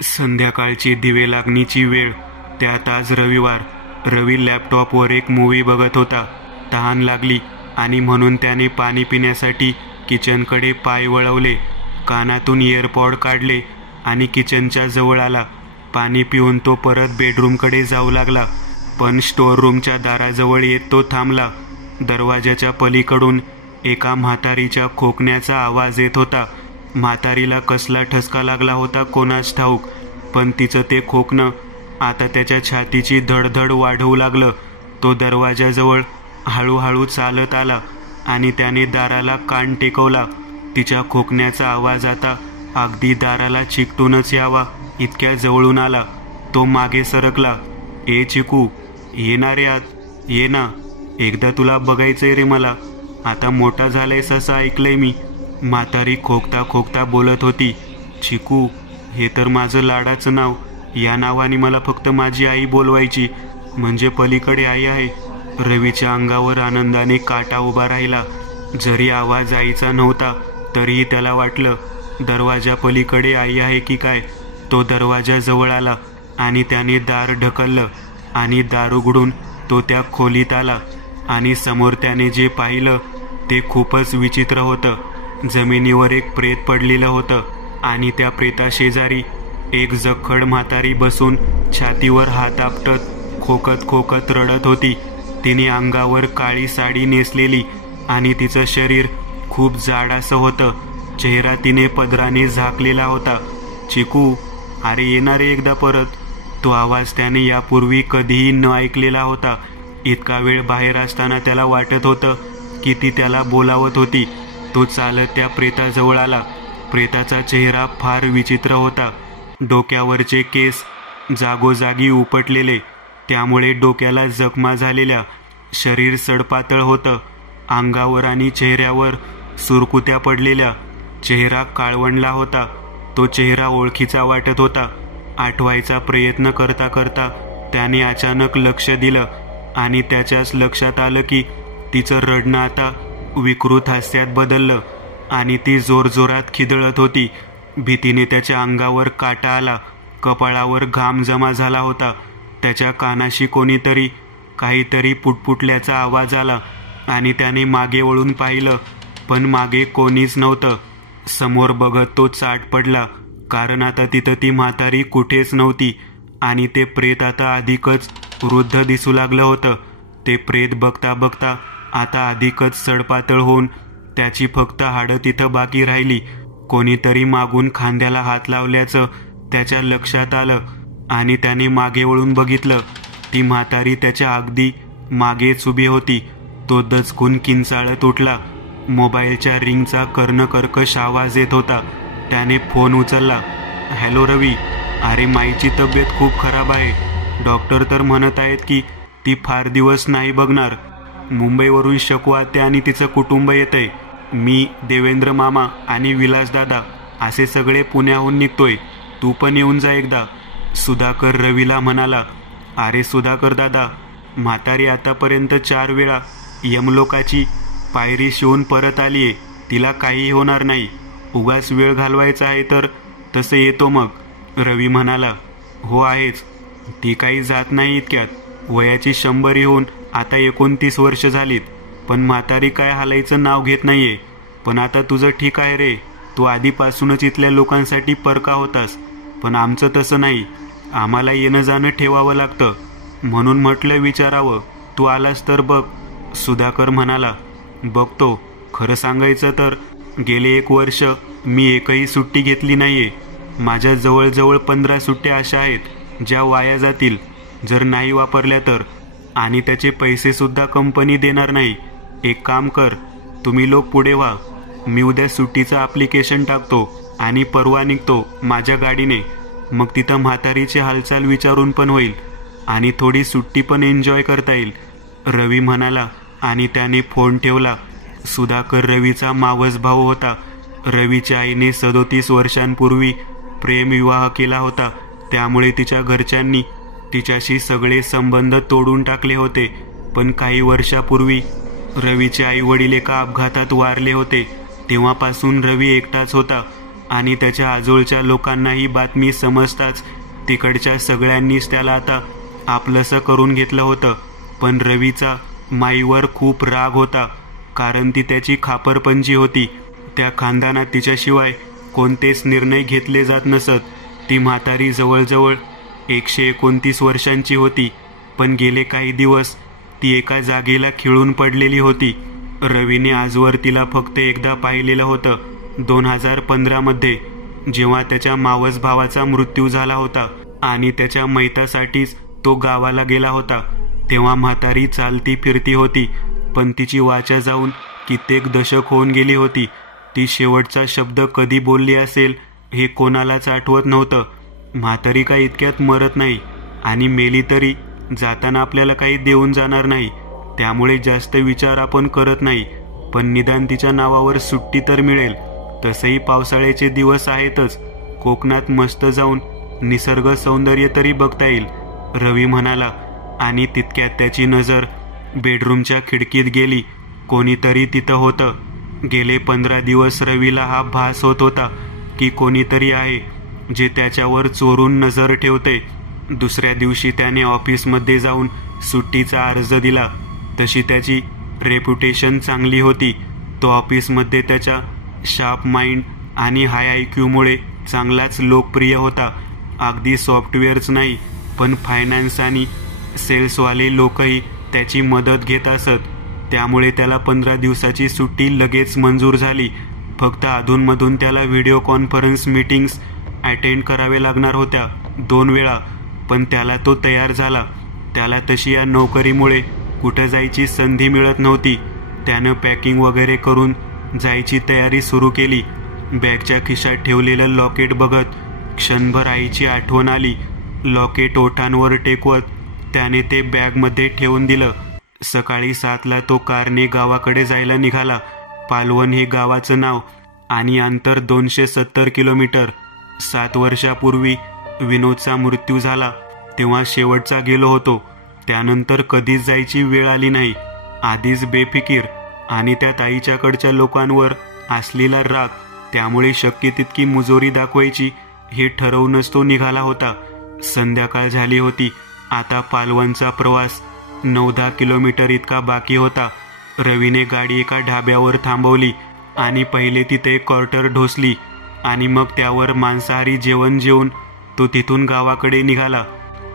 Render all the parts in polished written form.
संध्याकाळची दिवे लागणीची वेळ. त्यात आज रविवार. रवी लॅपटॉपवर एक मूवी बघत होता. तहान लागली आणि म्हणून त्याने पाणी पिण्यासाठी किचनकडे पाय वळवले. कानातून इयरपॉड काढले आणि किचनच्या जवळ आला. पाणी पिऊन तो परत बेडरूमकडे जाऊ लागला, पण स्टोअर रूमच्या दाराजवळ येत तो थांबला. दरवाजाच्या पलीकडून एका म्हातारीच्या खोकण्याचा आवाज येत होता. म्हातारीला कसला ठसका लागला होता कोणास ठाऊक, पण तिचं ते खोकणं आता त्याच्या छातीची धडधड वाढवू लागलं. तो दरवाजाजवळ हळूहळू चालत आला आणि त्याने दाराला कान टेकवला. तिच्या खोकण्याचा आवाज आता अगदी दाराला चिकटूनच यावा इतक्या जवळून आला. तो मागे सरकला. ए चिकू, ये ना रे आत, ये ना. एकदा तुला बघायचंय रे मला. आता मोठा झालायस असं ऐकलंय मी. म्हातारी खोकता खोकता बोलत होती. चिकू, हे तर माझं लाडाचं नाव. या नावाने मला फक्त माझी आई बोलवायची, म्हणजे पलीकडे आई आहे. रवीच्या अंगावर आनंदाने काटा उभा राहिला. जरी आवाज आईचा नव्हता तरीही त्याला वाटलं दरवाजा पलीकडे आई आहे की काय. तो दरवाजा जवळ आला आणि त्याने दार ढकललं आणि दार उघडून तो त्या खोलीत आला. आणि समोर त्याने जे पाहिलं ते खूपच विचित्र होतं. जमिनीवर एक प्रेत पडलेलं होतं आणि त्या प्रेताशेजारी एक जखड म्हातारी बसून छातीवर हात आपटत खोकत खोकत रडत होती. तिने अंगावर काळी साडी नेसलेली आणि तिचं शरीर खूप जाड असं होतं. चेहरा तिने पदराने झाकलेला होता. चिकू, अरे येणार एकदा परत. तो आवाज त्याने यापूर्वी कधीही न ऐकलेला होता. इतका वेळ बाहेर असताना त्याला वाटत होतं की ती त्याला बोलावत होती. तो चालत त्या प्रेताजवळ आला. प्रेताचा चेहरा फार विचित्र होता. डोक्यावरचे केस जागोजागी उपटलेले, त्यामुळे डोक्याला जखमा झालेल्या. शरीर सडपातळ होतं. अंगावर आणि चेहऱ्यावर सुरकुत्या पडलेल्या. चेहरा काळवंडला होता. तो चेहरा ओळखीचा वाटत होता. आठवायचा प्रयत्न करता करता त्याने अचानक लक्ष दिलं आणि त्याच्याच लक्षात आलं की तिचं रडणं आता विकृत हास्यात बदललं आणि ती जोरजोरात खिदळत होती. भीतीने त्याच्या अंगावर काटा आला. कपाळावर घाम जमा झाला होता. त्याच्या कानाशी कोणीतरी काहीतरी पुटपुटल्याचा आवाज आला आणि त्याने मागे वळून पाहिलं, पण मागे कोणीच नव्हतं. समोर बघत तो चाट पडला, कारण आता तिथं ती म्हातारी कुठेच नव्हती आणि ते प्रेत आता अधिकच वृद्ध दिसू लागलं होतं. ते प्रेत बघता बघता आता अधिकच सडपातळ होऊन त्याची फक्त हाडं तिथं बाकी राहिली. कोणीतरी मागून खांद्याला हात लावल्याचं त्याच्या लक्षात आलं आणि त्याने मागे वळून बघितलं. ती म्हातारी त्याच्या अगदी मागेच उभी होती. तो दचकून किंचाळत उठला. मोबाईलच्या रिंगचा कर्णकर्कश आवाज येत होता. त्याने फोन उचलला. हॅलो रवी, अरे माईची तब्येत खूप खराब आहे. डॉक्टर तर म्हणत आहेत की ती फार दिवस नाही बघणार. मुंबईवरून शकू आत्या आणि तिचं कुटुंब येतंय. मी, देवेंद्र मामा आणि विलास दादा असे सगळे पुण्याहून निघतोय. तू पण येऊन जा एकदा. सुधाकर रवीला म्हणाला. अरे सुधाकर दादा, म्हातारी आतापर्यंत 4 वेळा यमलोकाची पायरी शिवून परत आलीये. तिला काहीही होणार नाही. उगाच वेळ घालवायचा आहे तर तसं येतो मग. रवी म्हणाला. हो आहेच, ती काही जात नाही इतक्यात. वयाची 100 येऊन आता 29 वर्ष झालीत, पण म्हातारी काय हालायचं नाव घेत नाहीये. पण आता तुझं ठीक आहे रे. तू आधीपासूनच इथल्या लोकांसाठी परका होतास, पण आमचं तसं नाही. आम्हाला येणं जाणं ठेवावं लागतं, म्हणून म्हटलं विचारावं. तू आलास तर बघ. सुधाकर म्हणाला. बघतो. खरं सांगायचं तर गेले 1 वर्ष मी एकही सुट्टी घेतली नाहीये. माझ्या जवळजवळ 15 सुट्ट्या अशा आहेत ज्या वाया जातील जर नाही वापरल्या तर, आणि त्याचे पैसे सुद्धा कंपनी देणार नाही. एक काम कर, तुम्ही लोक पुढे व्हा. मी उद्या सुट्टीचं ॲप्लिकेशन टाकतो आणि परवा निघतो माझ्या गाडीने. मग तिथं म्हातारीची हालचाल विचारून पण होईल आणि थोडी सुट्टी पण एन्जॉय करता येईल. रवी म्हणाला आणि त्याने फोन ठेवला. सुधाकर रवीचा मावस भाऊ होता. रवीच्या आईने 37 वर्षांपूर्वी प्रेमविवाह केला होता. त्यामुळे तिच्या घरच्यांनी तिच्याशी सगळे संबंध तोडून टाकले होते. पण काही वर्षापूर्वी रवीचे आई वडील एका अपघातात वारले होते. तेव्हापासून रवी एकटाच होता. आणि त्याच्या आजोळच्या लोकांनाही बातमी समजताच तिकडच्या सगळ्यांनीच त्याला आता आपलंसं करून घेतलं होतं. पण रवीचा माईवर खूप राग होता, कारण ती त्याची खापरपंजी होती. त्या खानदानात तिच्याशिवाय कोणतेच निर्णय घेतले जात नसत. ती म्हातारी जवळजवळ 129 वर्षांची होती, पण गेले काही दिवस ती एका जागेला खिळून पडलेली होती. रवीने आजवर तिला फक्त एकदा पाहिलेलं होतं, 2015 मध्ये, जेव्हा त्याच्या मावस भावाचा मृत्यू झाला होता आणि त्याच्या मैतासाठीच तो गावाला गेला होता. तेव्हा म्हातारी चालती फिरती होती, पण तिची वाचा जाऊन कित्येक दशक होऊन गेली होती. ती शेवटचा शब्द कधी बोलली असेल हे कोणालाच आठवत नव्हतं. म्हातारी काही इतक्यात मरत नाही, आणि मेली तरी जाताना आपल्याला काही देऊन जाणार नाही, त्यामुळे जास्त विचार आपण करत नाही. पण निदान तिच्या नावावर सुट्टी तर मिळेल. तसंही पावसाळ्याचे दिवस आहेतच, कोकणात मस्त जाऊन निसर्ग सौंदर्य तरी बघता येईल, रवी म्हणाला. आणि तितक्यात त्याची नजर बेडरूमच्या खिडकीत गेली. कोणीतरी तिथं होतं. गेले 15 दिवस रवीला हा भास होत होता की कोणीतरी आहे जे त्याच्यावर चोरून नजर ठेवते. दुसऱ्या दिवशी त्याने ऑफिसमध्ये जाऊन सुट्टीचा अर्ज दिला. तशी त्याची रेप्युटेशन चांगली होती. तो ऑफिसमध्ये त्याच्या शार्प माइंड आणि हाय IQ मुळे चांगलाच लोकप्रिय होता. अगदी सॉफ्टवेअरच नाही, पण फायनान्स आणि सेल्सवाले लोकही त्याची मदत घेत असत. त्यामुळे त्याला 15 दिवसाची सुट्टी लगेच मंजूर झाली. फक्त अधूनमधून त्याला व्हिडिओ कॉन्फरन्स मीटिंग्स अटेंड करावे लागणार होत्या 2 वेळा, पण त्याला तो तयार झाला. त्याला तशी या नोकरीमुळे कुठं जायची संधी मिळत नव्हती. त्यानं पॅकिंग वगैरे करून जायची तयारी सुरू केली. बॅगच्या खिशात ठेवलेलं लॉकेट बघत क्षणभर आईची आठवण आली. लॉकेट ओठांवर टेकवत त्याने ते बॅगमध्ये ठेवून दिलं. सकाळी 7ला तो कारने गावाकडे जायला निघाला. पालवण हे गावाचं नाव आणि अंतर 270 किलोमीटर. 7 वर्षापूर्वी विनोदचा मृत्यू झाला तेव्हा शेवटचा गेलो होतो. त्यानंतर कधीच जायची वेळ आली नाही. आधीच बेफिकीर आणि त्यात आईच्याकडच्या लोकांवर असलेला राग, त्यामुळे शक्य तितकी मुजोरी दाखवायची हे ठरवूनच तो निघाला होता. संध्याकाळ झाली होती. आता पालवणचा प्रवास 9-10 किलोमीटर इतका बाकी होता. रवीने गाडी एका ढाब्यावर थांबवली आणि पहिले तिथे क्वार्टर ढोसली आणि मग त्यावर मांसाहारी जेवण जेवून तो तिथून गावाकडे निघाला.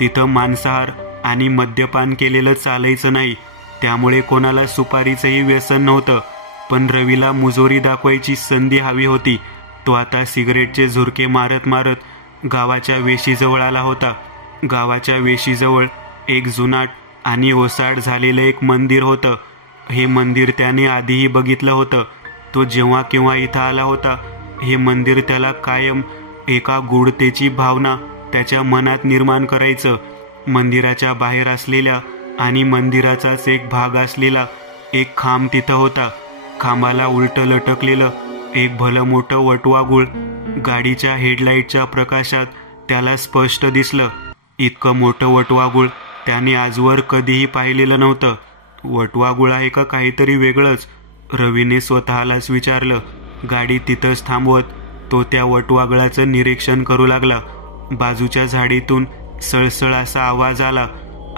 तिथं मांसाहार आणि मद्यपान केलेलं चालायचं नाही, त्यामुळे कोणाला सुपारीचंही व्यसन नव्हतं. पण रवीला मुजोरी दाखवायची संधी हवी होती. तो आता सिगरेटचे झुरके मारत मारत गावाच्या वेशीजवळ आला होता. गावाच्या वेशीजवळ एक जुनाट आणि ओसाड झालेलं एक मंदिर होतं. हे मंदिर त्याने आधीही बघितलं होतं. तो जेव्हा केव्हा इथं आला होता, हे मंदिर त्याला कायम एका गूढतेची भावना त्याच्या मनात निर्माण करायचं. मंदिराच्या बाहेर असलेल्या आणि मंदिराचाच एक भाग असलेला एक खांब तिथं होता. खांबाला उलट लटकलेलं एक भलं मोठं वटवाघूळ गाडीच्या हेडलाईटच्या प्रकाशात त्याला स्पष्ट दिसलं. इतकं मोठं वटवाघूळ त्याने आजवर कधीही पाहिलेलं नव्हतं. वटवाघूळ आहे का काहीतरी वेगळंच, रवीने स्वतःलाच विचारलं. गाडी तिथंच थांबवत तो त्या वटवाघळाचं निरीक्षण करू लागला. बाजूच्या झाडीतून सळसळ असा आवाज आला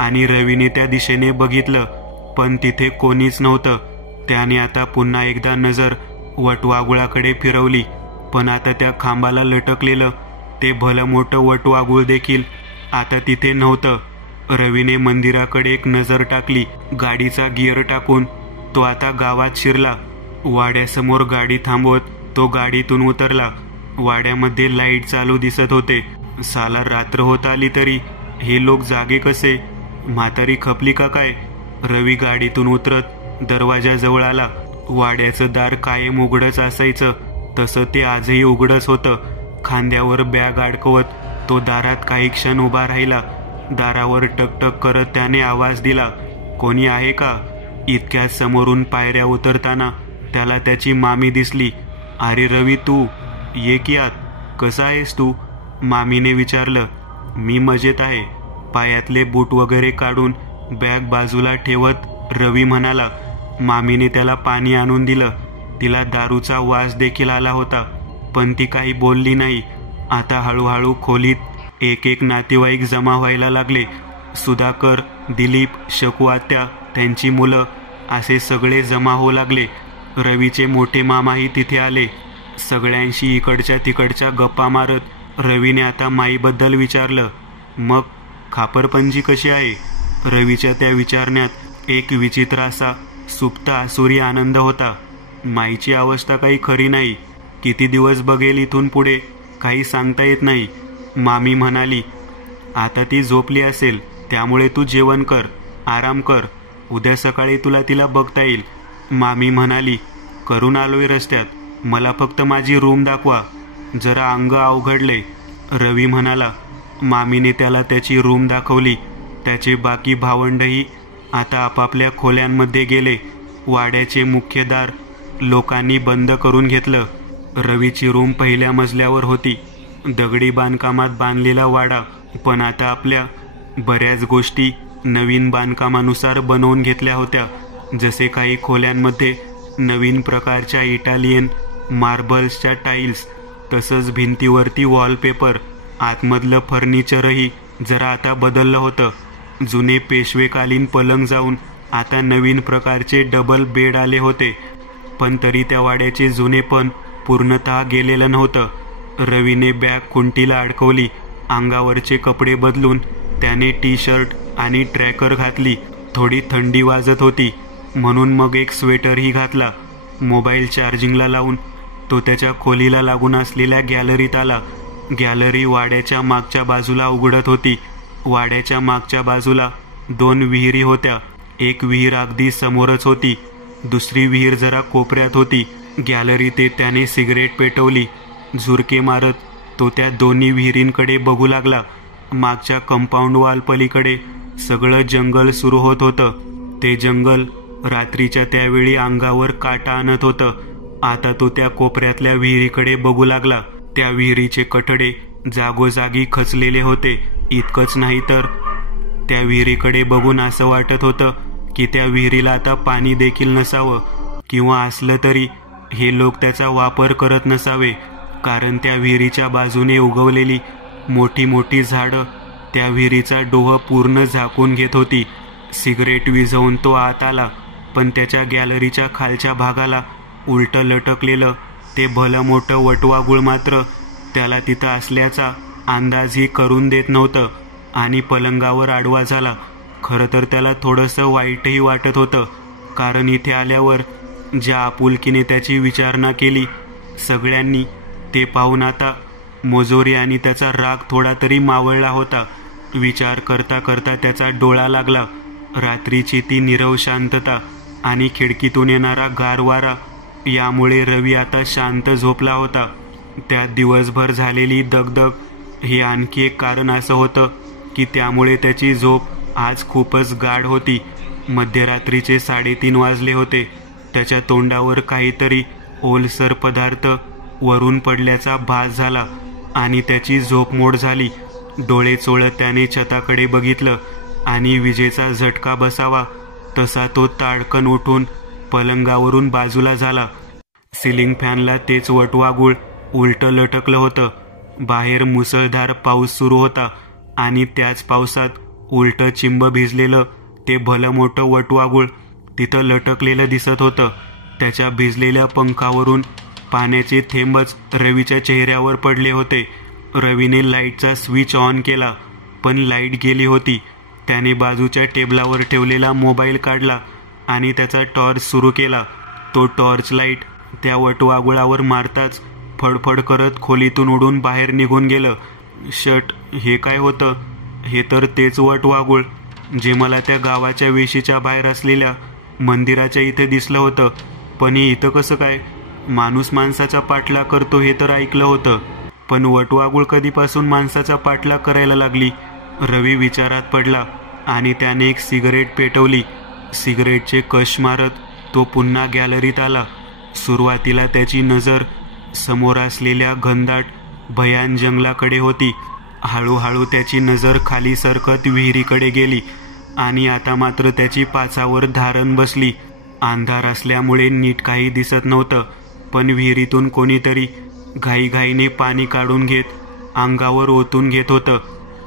आणि रवीने त्या दिशेने बघितलं, पण तिथे कोणीच नव्हतं. त्याने आता पुन्हा एकदा नजर वटवाघुळाकडे फिरवली, पण आता त्या खांबाला लटकलेलं ते भलं मोठं वटवाघूळ देखील आता तिथे नव्हतं. रवीने मंदिराकडे एक नजर टाकली. गाडीचा गिअर टाकून तो आता गावात शिरला. वाड्यासमोर गाडी थांबवत तो गाडीतून उतरला. वाड्यामध्ये लाईट चालू दिसत होते. साला रात्र होत आली तरी हे लोक जागे कसे? म्हातारी खपली का काय? रवी गाडीतून उतरत दरवाजाजवळ आला. वाड्याचं दार कायम उघडच असायचं, तसं ते आजही उघडच होतं. खांद्यावर बॅग अडकवत तो दारात काही क्षण उभा राहिला. दारावर टकटक करत त्याने आवाज दिला, कोणी आहे का? इतक्यात समोरून पायऱ्या उतरताना त्याला त्याची मामी दिसली. अरे रवी, तू ये की आत. कसा आहेस तू? मामीने विचारलं. मी मजेत आहे. पायातले बूट वगैरे काढून बॅग बाजूला ठेवत रवी म्हणाला. मामीने त्याला पाणी आणून दिलं. तिला दारूचा वास देखील आला होता. पण ती काही बोलली नाही. आता हळूहळू खोलीत एक एक नातेवाईक जमा व्हायला लागले. सुधाकर, दिलीप, शकू आत्या, त्यांची मुलं असे सगळे जमा होऊ लागले. रवीचे मोठे मामाही तिथे आले. सगळ्यांशी इकडच्या तिकडच्या गप्पा मारत रवीने आता माईबद्दल विचारलं. मग खापरपंजी कशी आहे? रवीच्या त्या विचारण्यात एक विचित्र असा सुप्त आसुरी आनंद होता. माईची अवस्था काही खरी नाही. किती दिवस बघेल इथून पुढे काही सांगता येत नाही. मामी म्हणाली, आता ती झोपली असेल, त्यामुळे तू जेवण कर, आराम कर. उद्या सकाळी तुला तिला बघता येईल. मामी म्हणाली, करून आलोय रस्त्यात, मला फक्त माझी रूम दाखवा, जरा अंग अवघडले. रवी म्हणाला. मामीने त्याला त्याची रूम दाखवली. त्याचे बाकी भावंडही आता आपापल्या खोल्यांमध्ये गेले. वाड्याचे मुख्य दार लोकांनी बंद करून घेतलं. रवीची रूम पहिल्या मजल्यावर होती. दगडी बांधकामात बांधलेला वाडा, पण आता आपल्या बऱ्याच गोष्टी नवीन बांधकामानुसार बनवून घेतल्या होत्या. जसे काही खोल्यांमध्ये नवीन प्रकारच्या इटालियन मार्बल्सच्या टाईल्स, तसंच भिंतीवरती वॉलपेपर. आतमधलं फर्निचरही जरा आता बदललं होतं. जुने पेशवेकालीन पलंग जाऊन आता नवीन प्रकारचे डबल बेड आले होते. पण तरी त्या वाड्याचे जुनेपण पूर्णतः गेलेलं नव्हतं. रवीने बॅग खुंटीला अडकवली. अंगावरचे कपडे बदलून त्याने टी शर्ट आणि ट्रॅकर घातली. थोडी थंडी वाजत होती म्हणून मग एक स्वेटरही घातला. मोबाईल चार्जिंगला लावून तो त्याच्या खोलीला लागून असलेल्या गॅलरीत आला. गॅलरी वाड्याच्या मागच्या बाजूला उघडत होती. वाड्याच्या मागच्या बाजूला 2 विहिरी होत्या. एक विहीर अगदी समोरच होती, दुसरी विहीर जरा कोपऱ्यात होती. गॅलरीत त्याने सिगरेट पेटवली. झुरके मारत तो त्या दोन्ही विहिरींकडे बघू लागला. मागच्या कंपाऊंड वॉल पलीकडे सगळं जंगल सुरू होत होतं. ते जंगल रात्रीच्या त्यावेळी अंगावर काटा आणत होतं. आता तो त्या कोपऱ्यातल्या विहिरीकडे बघू लागला. त्या विहिरीचे कठडे जागोजागी खचलेले होते. इतकंच नाही तर त्या विहिरीकडे बघून असं वाटत होतं की त्या विहिरीला आता पाणी देखील नसावं, किंवा असलं तरी हे लोक त्याचा वापर करत नसावे, कारण त्या विहिरीच्या बाजूने उगवलेली मोठी मोठी झाडं त्या विहिरीचा डोह पूर्ण झाकून घेत होती. सिगरेट विझवून तो आत आला, पण त्याच्या गॅलरीच्या खालच्या भागाला उलटं लटकलेलं ते भलं मोठं वटवाघूळ मात्र त्याला तिथं असल्याचा अंदाजही करून देत नव्हतं आणि पलंगावर आडवा झाला. खरं तर त्याला थोडंसं वाईटही वाटत होतं, कारण इथे आल्यावर ज्या आपुलकीने त्याची विचारणा केली सगळ्यांनी, ते पाहून आता मोजोरी आणि त्याचा राग थोडा तरी मावळला होता. विचार करता करता त्याचा डोळा लागला. रात्रीची ती नीरव शांतता आणि खिडकीतून येणारा गार वारा यामुळे रवी आता शांत झोपला होता. त्यात दिवसभर झालेली दगदग हे आणखी एक कारण असं होतं की त्यामुळे त्याची झोप आज खूपच गाढ होती. मध्यरात्रीचे 3:30 वाजले होते. त्याच्या तोंडावर काहीतरी ओलसर पदार्थ वरून पडल्याचा भास झाला आणि त्याची झोप मोड झाली. डोळे चोळत त्याने छताकडे बघितलं आणि विजेचा झटका बसावा तसा तो ताडकन उठून पलंगावरून बाजूला झाला. सिलिंग फॅनला तेच वटवाघूळ उलटं लटकलं होतं. बाहेर मुसळधार पाऊस सुरू होता आणि त्याच पावसात उलटं चिंब भिजलेलं ते भलं मोठं वटवाघूळ तिथं लटकलेलं दिसत होतं. त्याच्या भिजलेल्या पंखावरून पाण्याचे थेंबच रवीच्या चेहऱ्यावर पडले होते. रवीने लाईटचा स्विच ऑन केला, पण लाईट गेली होती. त्याने बाजूच्या टेबलावर ठेवलेला मोबाईल काढला आणि त्याचा टॉर्च सुरू केला. तो टॉर्च लाईट त्या वटवाघुळावर मारताच फडफड करत खोलीतून उडून बाहेर निघून गेलं. शट, हे काय होतं? हे तर तेच वटवाघूळ जे मला त्या गावाच्या वेशीच्या बाहेर असलेल्या मंदिराच्या इथे दिसलं होतं. पण हे इथं कसं काय? माणूस माणसाचा पाठलाग करतो हे तर ऐकलं होतं, पण वटवाघूळ कधीपासून माणसाचा पाठलाग करायला लागली? रवी विचारात पडला आणि त्याने एक सिगरेट पेटवली. सिगरेटचे कश मारत तो पुन्हा गॅलरीत आला. सुरुवातीला त्याची नजर समोर असलेल्या घनदाट भयान जंगलाकडे होती. हळूहळू त्याची नजर खाली सरकत विहिरीकडे गेली आणि आता मात्र त्याची पाचावर धारण बसली. अंधार असल्यामुळे नीट काही दिसत नव्हतं, पण विहिरीतून कोणीतरी घाईघाईने पाणी काढून घेत अंगावर ओतून घेत होतं.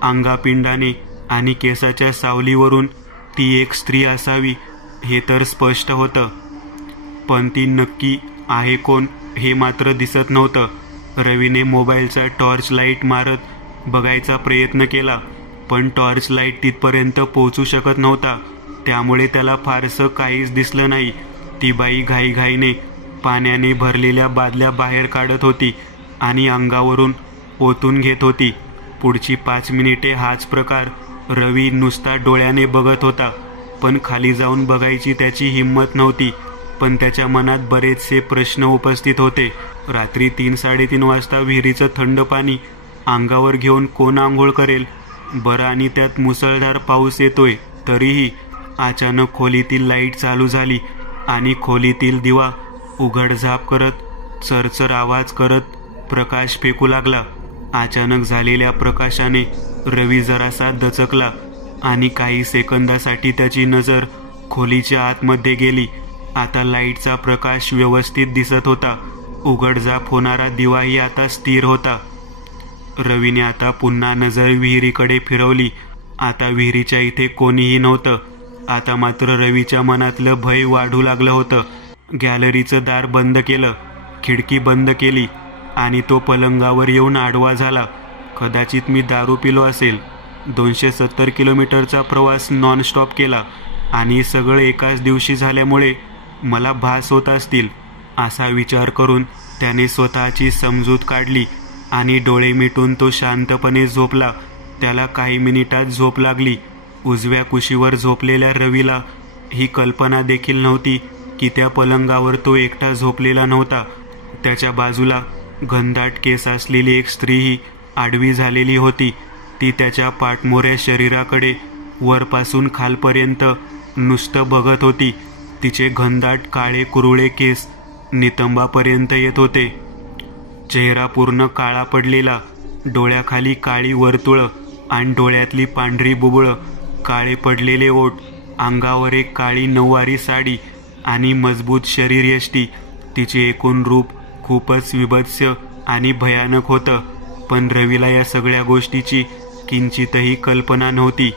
अंगापिंडाने आणि केसाच्या सावलीवरून ती एक स्त्री असावी हे तर स्पष्ट होतं, पण ती नक्की आहे कोण हे मात्र दिसत नव्हतं. रवीने मोबाईलचा टॉर्च लाईट मारत बघायचा प्रयत्न केला, पण टॉर्च लाईट तिथपर्यंत पोहोचू शकत नव्हता, त्यामुळे त्याला फारसं काहीच दिसलं नाही. ती बाई घाईघाईने पाण्याने भरलेल्या बादल्या बाहेर काढत होती आणि अंगावरून ओतून घेत होती. पुढची 5 मिनिटे हाच प्रकार रवी नुसता डोळ्याने बघत होता, पण खाली जाऊन बघायची त्याची हिंमत नव्हती. पण त्याच्या मनात बरेचसे प्रश्न उपस्थित होते. रात्री 3-3:30 वाजता विहिरीचं थंड पाणी अंगावर घेऊन कोण आंघोळ करेल बरं, आणि त्यात मुसळधार पाऊस येतोय. तरीही अचानक खोलीतील लाईट चालू झाली आणि खोलीतील दिवा उघडझाप करत चरचर आवाज करत प्रकाश फेकू लागला. अचानक झालेल्या प्रकाशाने रवी जरासा दचकला आणि काही सेकंदासाठी त्याची नजर खोलीच्या आतमध्ये गेली. आता लाईटचा प्रकाश व्यवस्थित दिसत होता. उघडझाप होणारा दिवाही आता स्थिर होता. रवीने आता पुन्हा नजर विहिरीकडे फिरवली. आता विहिरीच्या इथे कोणीही नव्हतं. आता मात्र रवीच्या मनातलं भय वाढू लागलं होतं. गॅलरीचं दार बंद केलं, खिडकी बंद केली आणि तो पलंगावर येऊन आडवा झाला. कदाचित मी दारू पिलो असेल. 270 किलोमीटरचा प्रवास नॉनस्टॉप केला आणि सगळं एकाच दिवशी झाल्यामुळे मला भास होत असतील, असा विचार करून त्याने स्वतःची समजूत काढली आणि डोळे मिटून तो शांतपणे झोपला. त्याला काही मिनिटात झोप लागली. उजव्या कुशीवर झोपलेल्या रवीला ही कल्पना देखील नव्हती की त्या पलंगावर तो एकटा झोपलेला नव्हता. त्याच्या बाजूला घनदाट केस असलेली एक स्त्रीही आडवी झालेली होती. ती त्याच्या पाठमोऱ्या शरीराकडे वरपासून खालपर्यंत नुसतं बघत होती. तिचे घनदाट काळे कुरळे केस नितंबापर्यंत येत होते. चेहरा पूर्ण काळा पडलेला, डोळ्याखाली काळी वर्तुळं आणि डोळ्यातली पांढरी बुबुळं, काळे पडलेले ओठ, अंगावर एक काळी नऊवारी साडी आणि मजबूत शरीरयष्टी. तिचे एकूण रूप खूपच विभत्स आणि भयानक होतं, पण रवीला या सगळ्या गोष्टीची किंचितही कल्पना नव्हती.